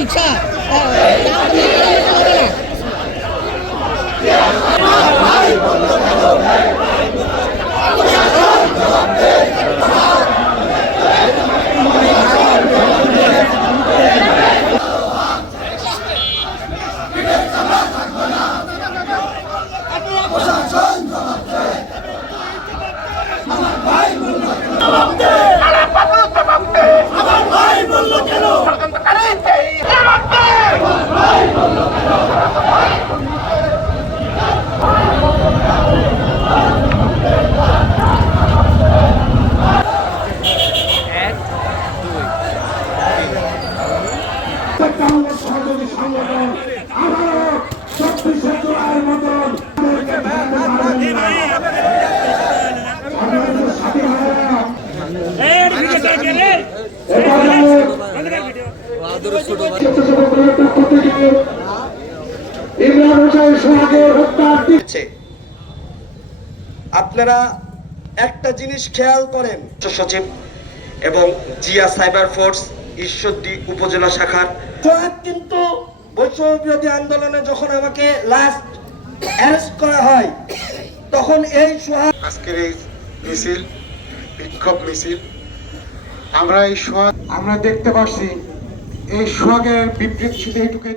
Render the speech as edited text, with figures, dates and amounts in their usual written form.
রিক্সা আপনারা একটা জিনিস খেয়াল করেন, সচিব এবং জিয়া সাইবার ফোর্স ঈশ্বরদী উপজেলা শাখার সোহাগ কিন্তু বৈষম্য বিরোধী আন্দোলনে যখন আমাকে লাস্ট অ্যারেস্ট করা হয় তখন এই সোহাগ আজকের এই মিছিল, বিক্ষোভ মিছিল, আমরা দেখতে পাচ্ছি এই সোহাগের বিবৃতি শুধু এইটুকুই।